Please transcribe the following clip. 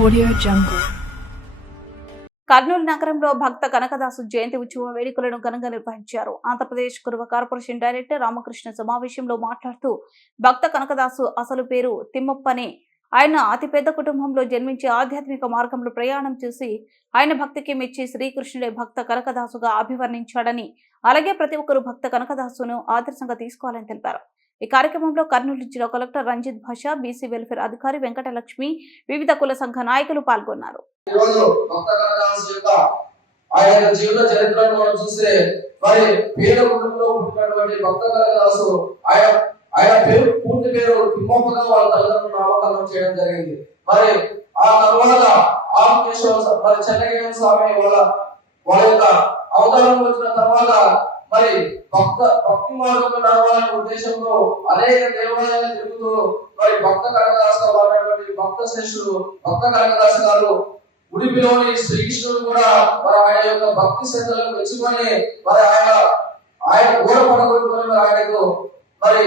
Audio Jungle. Kurnool నగరంలో భక్త కనకదాసు జయంతి ఉత్సవ వేడుకలను ఘనంగా నిర్వహించారు. ఆంధ్రప్రదేశ్ కురువ కార్పొరేషన్ డైరెక్టర్ రామకృష్ణ సమావేశంలో మాట్లాడుతూ భక్త కనకదాసు అసలు పేరు తిమ్మప్పనే. ఆయన అతిపెద్ద కుటుంబంలో జన్మించి ఆధ్యాత్మిక మార్గంలో ప్రయాణం చేసి ఆయన భక్తికి మెచ్చి శ్రీకృష్ణుడే భక్త కనకదాసుగా అభివర్ణించాడని, అలాగే ప్రతి ఒక్కరూ భక్త కనకదాసును ఆదర్శంగా తీసుకోవాలని తెలిపారు. ఈ కార్యక్రమంలో కర్నూలు జిల్లా కలెక్టర్ రంజిత్ భాషా, బీసీ వెల్ఫేర్ అధికారి వెంకటలక్ష్మి, వివిధ కుల సంఘ నాయకులు పాల్గొన్నారు. ఆయన జీవన చరిత్రను మనం చూస్తే మరి పేద కుటుంబంలో పుట్టినటువంటి భక్త కనకదాసు ఆయన పేరు పూర్తి పేరు తిమ్మప్పగా వాళ్ళ తల్లిదండ్రులు నామకరణం చేయడం జరిగింది. మరి ఆ తర్వాత ఆంకేశ్వర మరి చెన్నకేశ్వర స్వామి వాళ్ళ యొక్క అవతారం వచ్చిన తర్వాత మరి భక్తి మార్గంలో నడవాలనే ఉద్దేశంలో అనేక దేవాలయాలు తిరుగుతూ మరి భక్త కనకదాసుగా వాడినటువంటి భక్త శ్రేష్ఠుడు భక్త కనకదాసు గారు ఉడిపిలోని శ్రీకృష్ణుడు కూడా మరి ఆయన యొక్క భక్తి శ్రద్ధలను మెచ్చుకొని మరి ఆయన గోడ పడగొట్టుకొని ఆయనకు మరి